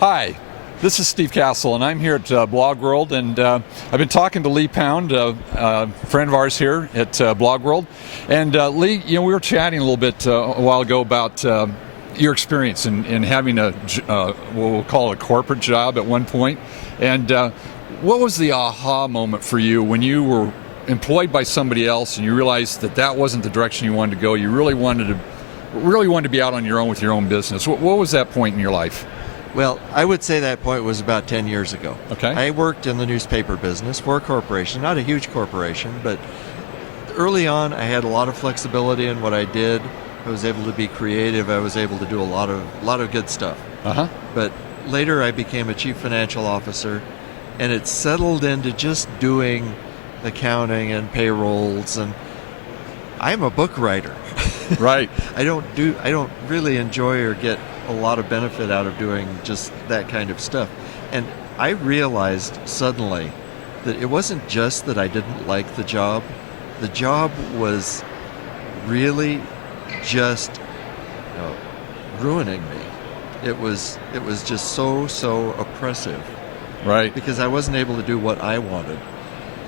Hi, this is Steve Castle, and I'm here at Blog World, and I've been talking to Lee Pound, a friend of ours here at Blog World. And Lee, we were chatting a little bit a while ago about your experience in having what we'll call a corporate job at one point. And what was the aha moment for you when you were employed by somebody else and you realized that that wasn't the direction you wanted to go? You really wanted to be out on your own with your own business. What was that point in your life? Well, I would say that point was about 10 years ago. Okay. I worked in the newspaper business for a corporation, not a huge corporation, but early on I had a lot of flexibility in what I did. I was able to be creative. I was able to do a lot of good stuff. Uh-huh. But later I became a chief financial officer, and it settled into just doing accounting and payrolls, and I'm a book writer. Right. I don't really enjoy or get a lot of benefit out of doing just that kind of stuff. And I realized suddenly that it wasn't just that I didn't like the job. The job was really just ruining me. It was just so oppressive. Right. Because I wasn't able to do what I wanted.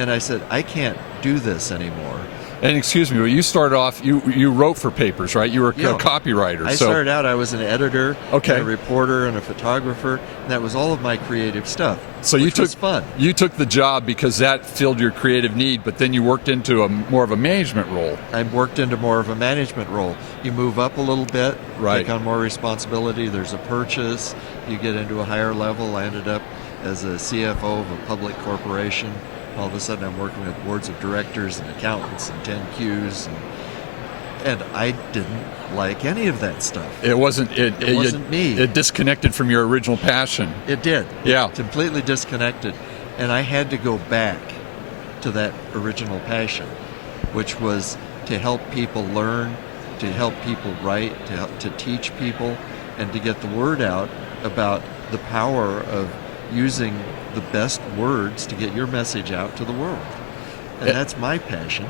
And I said, I can't do this anymore. And excuse me, but you started off, you wrote for papers, right? You were a copywriter. I started out, I was an editor, okay, and a reporter, and a photographer, and that was all of my creative stuff. So was fun. You took the job because that filled your creative need, but then you worked into more of a management role. I worked into more of a management role. You move up a little bit, right, take on more responsibility. There's a purchase. You get into a higher level. I ended up as a CFO of a public corporation. All of a sudden I'm working with boards of directors and accountants and 10Qs, and I didn't like any of that stuff. It wasn't me. It disconnected from your original passion. It did. Yeah. It completely disconnected. And I had to go back to that original passion, which was to help people learn, to help people write, to teach people, and to get the word out about the power of using the best words to get your message out to the world. And that's my passion.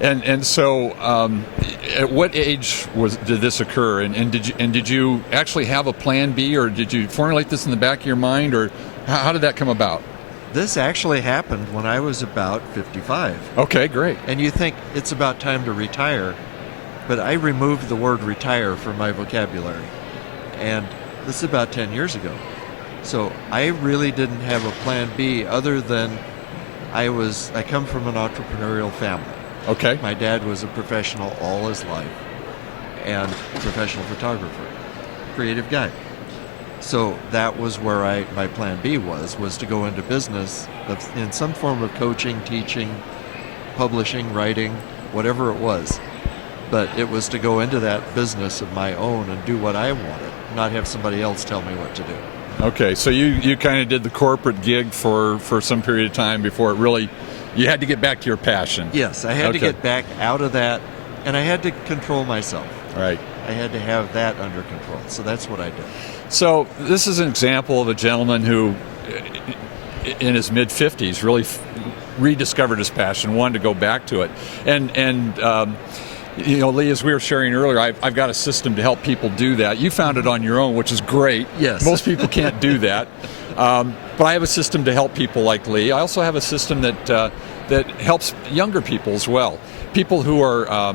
And so, at what age did this occur? And did you actually have a plan B, or did you formulate this in the back of your mind, or how did that come about? This actually happened when I was about 55. Okay, great. And you think it's about time to retire, but I removed the word retire from my vocabulary. And this is about 10 years ago. So I really didn't have a plan B other than I come from an entrepreneurial family. Okay. My dad was a professional all his life and a professional photographer, creative guy. So that was where my plan B was to go into business in some form of coaching, teaching, publishing, writing, whatever it was. But it was to go into that business of my own and do what I wanted, not have somebody else tell me what to do. Okay, so you kind of did the corporate gig for some period of time before you had to get back to your passion. Yes, I had to get back out of that, and I had to control myself. Right. I had to have that under control, so that's what I did. So this is an example of a gentleman who, in his mid-50s, really rediscovered his passion, wanted to go back to it. And Lee, as we were sharing earlier, I've got a system to help people do that. You found it on your own, which is great. Yes. Most people can't do that. But I have a system to help people like Lee. I also have a system that helps younger people as well. People who are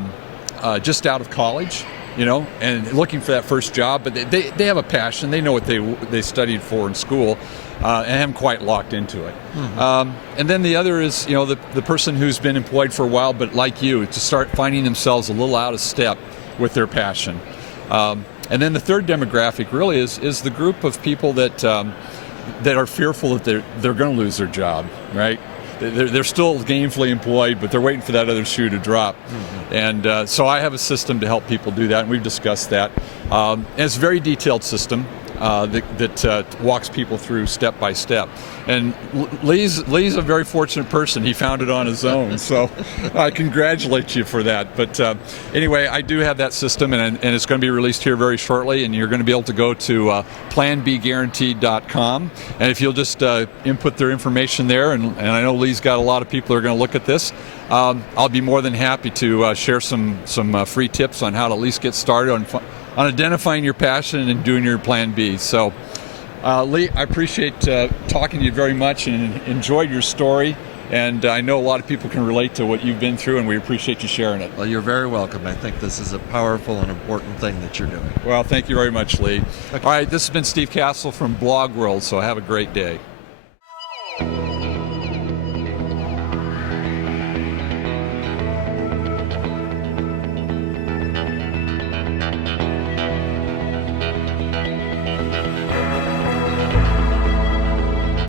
just out of college, and looking for that first job, but they have a passion. They know what they studied for in school, and haven't quite locked into it. Mm-hmm. And then the other is, the person who's been employed for a while, but like you, to start finding themselves a little out of step with their passion. And then the third demographic really is the group of people that are fearful that they're going to lose their job, right? They're still gainfully employed, but they're waiting for that other shoe to drop. Mm-hmm. And so I have a system to help people do that, and we've discussed that. And it's a very detailed system that walks people through step by step. And Lee's a very fortunate person. He found it on his own, so I congratulate you for that. But anyway, I do have that system, and it's going to be released here very shortly, and you're going to be able to go to planbguaranteed.com, and if you'll just input their information there, and I know Lee's got a lot of people who are going to look at this, I'll be more than happy to share some free tips on how to at least get started on identifying your passion and doing your plan B. So Lee, I appreciate talking to you very much and enjoyed your story. And I know a lot of people can relate to what you've been through, and we appreciate you sharing it. Well, you're very welcome. I think this is a powerful and important thing that you're doing. Well, thank you very much, Lee. All right, this has been Steve Castle from Blog World, so have a great day.